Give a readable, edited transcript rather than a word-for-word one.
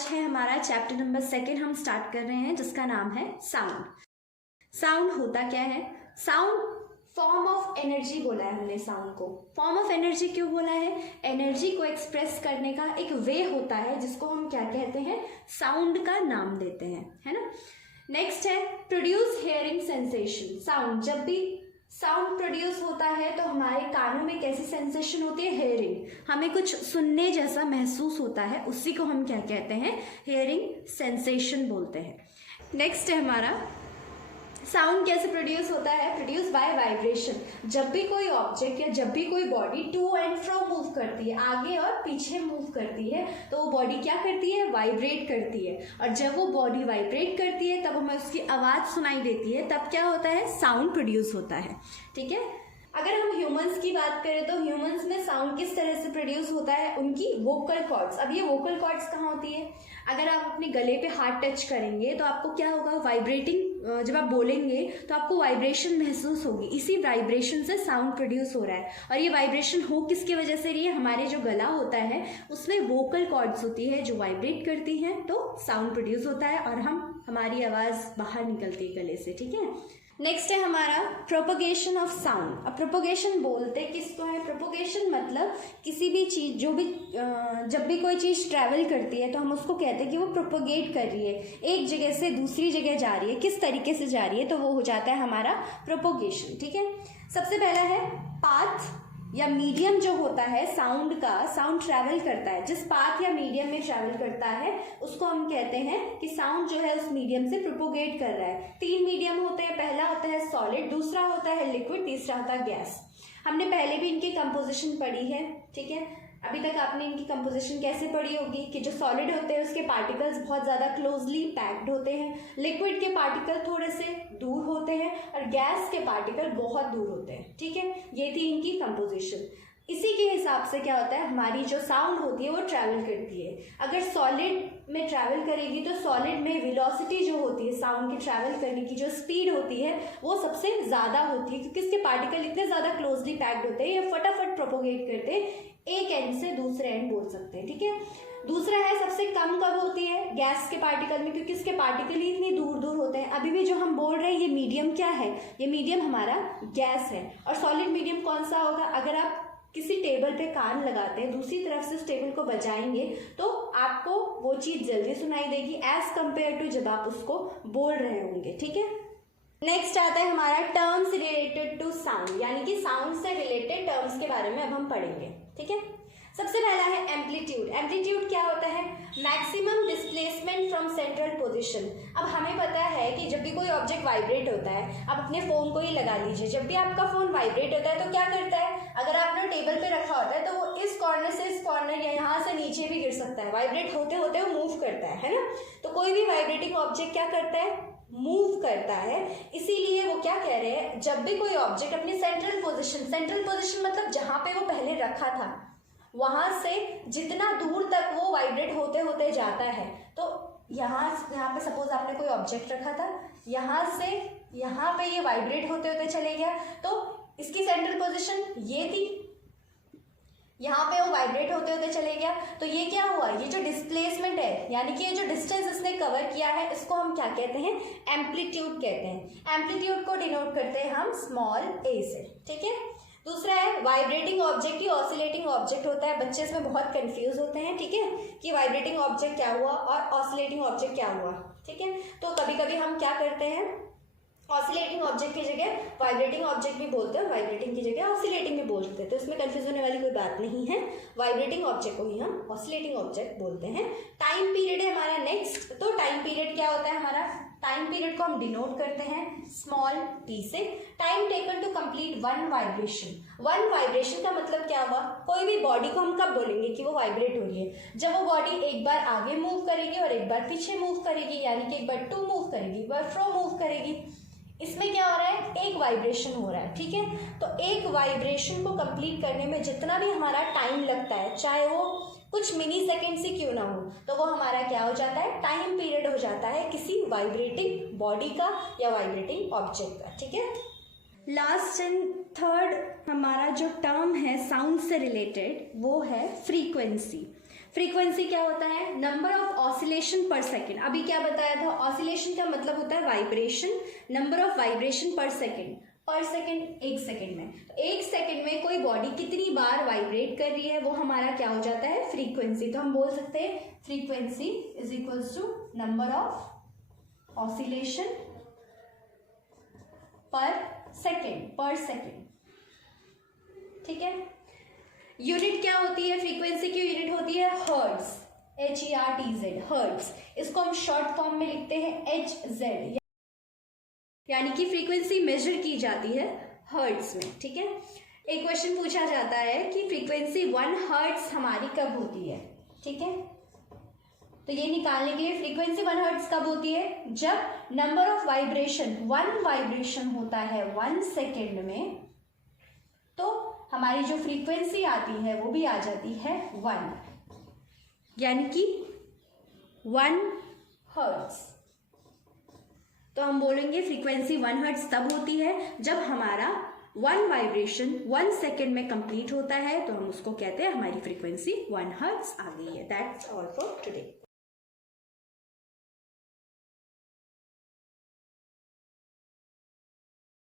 आज है हमारा चैप्टर नंबर 2 हम स्टार्ट कर रहे हैं, जिसका नाम है साउंड। साउंड होता क्या है? साउंड फॉर्म ऑफ एनर्जी बोला है हमने। साउंड को फॉर्म ऑफ एनर्जी क्यों बोला है? एनर्जी को एक्सप्रेस करने का एक वे होता है, जिसको हम क्या कहते हैं? साउंड का नाम देते हैं, है ना। नेक्स्ट है प्रोड्यूस हियरिंग सेंसेशन। साउंड, जब भी साउंड प्रोड्यूस होता है तो हमारे कानों में कैसी सेंसेशन होती है? हियरिंग। हमें कुछ सुनने जैसा महसूस होता है, उसी को हम क्या कहते हैं? हियरिंग सेंसेशन बोलते हैं। नेक्स्ट है हमारा साउंड कैसे प्रोड्यूस होता है? Produce by vibration. जब भी कोई ऑब्जेक्ट या जब भी कोई body to and fro move करती है, आगे और पीछे मूव करती है, तो वो बॉडी क्या करती है? वाइब्रेट करती है। और जब वो बॉडी वाइब्रेट करती है तब हमें उसकी आवाज़ सुनाई देती है, तब क्या होता है? साउंड प्रोड्यूस होता है। ठीक है। अगर हम ह्यूमंस की बात करें तो ह्यूमंस में साउंड किस तरह से प्रोड्यूस होता है? उनकी वोकल कॉर्ड्स। अब ये वोकल कॉर्ड्स कहाँ होती है? अगर आप अपने गले पे हाथ टच करेंगे तो आपको क्या होगा? वाइब्रेटिंग। जब आप बोलेंगे तो आपको वाइब्रेशन महसूस होगी। इसी वाइब्रेशन से साउंड प्रोड्यूस हो रहा है। और ये वाइब्रेशन हो किसकी वजह से रही है? हमारे जो गला होता है उसमें वोकल कॉर्ड्स होती है जो वाइब्रेट करती हैं, तो साउंड प्रोड्यूस होता है और हमारी आवाज़ बाहर निकलती है गले से। ठीक है। नेक्स्ट है हमारा प्रोपगेशन ऑफ साउंड। अब प्रोपगेशन बोलते किसको है? प्रोपगेशन मतलब किसी भी चीज़ जब भी कोई चीज़ ट्रैवल करती है तो हम उसको कहते हैं कि वो प्रोपगेट कर रही है, एक जगह से दूसरी जगह जा रही है। किस तरीके से जा रही है? तो वो हो जाता है हमारा प्रोपगेशन। ठीक है। सबसे पहला है पाथ या मीडियम जो होता है साउंड का। साउंड ट्रैवल करता है, जिस पाथ या मीडियम में ट्रैवल करता है उसको हम कहते हैं कि साउंड जो है उस मीडियम से प्रोपोगेट कर रहा है। 3 मीडियम होते हैं। पहला होता है सॉलिड, दूसरा होता है लिक्विड, तीसरा होता है गैस। हमने पहले भी इनकी कंपोजिशन पढ़ी है। ठीक है। अभी तक आपने इनकी कंपोजिशन कैसे पढ़ी होगी कि जो सॉलिड होते हैं उसके पार्टिकल्स बहुत ज़्यादा क्लोजली पैक्ड होते हैं, लिक्विड के पार्टिकल थोड़े से दूर होते हैं और गैस के पार्टिकल बहुत दूर होते हैं। ठीक है। ये थी इनकी कंपोजिशन। इसी के हिसाब से क्या होता है? हमारी जो साउंड होती है वो ट्रैवल करती है। अगर सॉलिड में ट्रैवल करेगी तो सॉलिड में वेलोसिटी जो होती है, साउंड की ट्रैवल करने की जो स्पीड होती है वो सबसे ज़्यादा होती है, क्योंकि इसके पार्टिकल इतने ज़्यादा क्लोजली पैक्ड होते हैं, ये फटाफट प्रोपोगेट करते हैं, एक एंड से दूसरे एंड बोल सकते हैं। ठीक है। दूसरा है सबसे कम कब होती है? गैस के पार्टिकल में, क्योंकि इसके पार्टिकल ही इतनी दूर दूर होते हैं। अभी भी जो हम बोल रहे हैं ये मीडियम क्या है? ये मीडियम हमारा गैस है। और सॉलिड मीडियम कौन सा होगा? अगर आप किसी टेबल पे कान लगाते हैं, दूसरी तरफ से उस टेबल को बजाएंगे तो आपको वो चीज़ जल्दी सुनाई देगी एज कम्पेयर टू जब आप उसको बोल रहे होंगे। ठीक है। नेक्स्ट आता है हमारा टर्म्स रिलेटेड टू साउंड, यानी कि साउंड से रिलेटेड टर्म्स के बारे में अब हम पढ़ेंगे। ठीक है। सबसे पहला है एम्पलीट्यूड। एम्पलीट्यूड क्या होता है? Maximum displacement from central position. अब हमें पता है कि जब भी कोई ऑब्जेक्ट वाइब्रेट होता है, आप अपने फ़ोन को ही लगा लीजिए, जब भी आपका फ़ोन वाइब्रेट होता है तो क्या करता है? अगर आपने टेबल पे रखा होता है तो वो इस कॉर्नर से इस कॉर्नर या यहाँ से नीचे भी गिर सकता है। वाइब्रेट होते होते वो मूव करता है ना। तो कोई भी वाइब्रेटिंग ऑब्जेक्ट क्या करता है? मूव करता है। इसीलिए वो क्या कह रहे हैं? जब भी कोई ऑब्जेक्ट अपनी सेंट्रल पोजीशन मतलब जहाँ पे वो पहले रखा था वहां से जितना दूर तक वो वाइब्रेट होते होते जाता है, तो यहाँ पे सपोज आपने कोई ऑब्जेक्ट रखा था, यहाँ से यहाँ पे ये वाइब्रेट होते होते चले गया, तो इसकी सेंट्रल पोजीशन ये थी, यहाँ पे वो वाइब्रेट होते होते चले गया, तो ये क्या हुआ? ये जो डिस्प्लेसमेंट है, यानी कि ये जो डिस्टेंस इसने कवर किया है, इसको हम क्या कहते हैं? एम्पलीट्यूड कहते हैं। एम्पलीट्यूड को डिनोट करते हैं हम स्मॉल a से। ठीक है। दूसरा है वाइब्रेटिंग ऑब्जेक्ट ही ऑसिलेटिंग ऑब्जेक्ट होता है। बच्चे इसमें बहुत कंफ्यूज होते हैं। ठीक है, कि वाइब्रेटिंग ऑब्जेक्ट क्या हुआ और ऑसिलेटिंग ऑब्जेक्ट क्या हुआ। ठीक है। तो कभी कभी हम क्या करते हैं? ऑसिलेटिंग ऑब्जेक्ट की जगह वाइब्रेटिंग ऑब्जेक्ट भी बोलते हैं, वाइब्रेटिंग की जगह ऑसिलेटिंग भी बोलते हैं। तो इसमें कंफ्यूज होने वाली कोई बात नहीं है। वाइब्रेटिंग ऑब्जेक्ट को ही हम ऑसिलेटिंग ऑब्जेक्ट बोलते हैं। टाइम पीरियड है हमारा नेक्स्ट। तो टाइम पीरियड क्या होता है हमारा? टाइम पीरियड को हम डिनोट करते हैं स्मॉल t से। Time taken to complete one vibration. One vibration का मतलब क्या हुआ? कोई भी बॉडी को हम कब बोलेंगे कि वो वाइब्रेट हो रही है? जब वो बॉडी एक बार आगे मूव करेगी और एक बार पीछे मूव करेगी, यानी कि एक बार टू मूव करेगी, एक बार फ्रो मूव करेगी। इसमें क्या हो रहा है? एक वाइब्रेशन हो रहा है। ठीक है। तो एक वाइब्रेशन को कंप्लीट करने में जितना भी हमारा टाइम लगता है, चाहे वो कुछ मिनी सेकेंड से क्यों ना हो, तो वो हमारा क्या हो जाता है? टाइम पीरियड हो जाता है किसी वाइब्रेटिंग बॉडी का या वाइब्रेटिंग ऑब्जेक्ट का। ठीक है। लास्ट एंड थर्ड हमारा जो टर्म है साउंड से रिलेटेड वो है फ्रीक्वेंसी। फ्रीक्वेंसी क्या होता है? Number of oscillation per second. अभी क्या बताया था? ऑसिलेशन का मतलब होता है वाइब्रेशन, नंबर ऑफ वाइब्रेशन पर सेकेंड। पर सेकेंड एक सेकेंड में, तो एक सेकेंड में कोई बॉडी कितनी बार वाइब्रेट कर रही है वो हमारा क्या हो जाता है? फ्रीक्वेंसी। तो हम बोल सकते हैं frequency is equals to number of oscillation per second. ठीक है। यूनिट क्या होती है? फ्रीक्वेंसी की यूनिट होती है हर्ट्ज, HERTZ, हर्ट्ज। इसको हम शॉर्ट फॉर्म में लिखते हैं HZ, यानी कि फ्रीक्वेंसी मेजर की जाती है हर्ट्ज में। ठीक है। एक क्वेश्चन पूछा जाता है कि फ्रीक्वेंसी 1 हर्ट्ज हमारी कब होती है? ठीक है, तो ये निकालने के लिए फ्रीक्वेंसी 1 हर्ट्ज कब होती है? जब नंबर ऑफ वाइब्रेशन 1 वाइब्रेशन होता है 1 सेकेंड में, तो हमारी जो फ्रीक्वेंसी आती है वो भी आ जाती है 1, यानी कि 1 हर्ट्ज। तो हम बोलेंगे फ्रीक्वेंसी 1 हर्ट्ज तब होती है जब हमारा 1 वाइब्रेशन 1 सेकेंड में कंप्लीट होता है, तो हम उसको कहते हैं हमारी फ्रीक्वेंसी 1 हर्ट्ज आ गई है। That's all for today.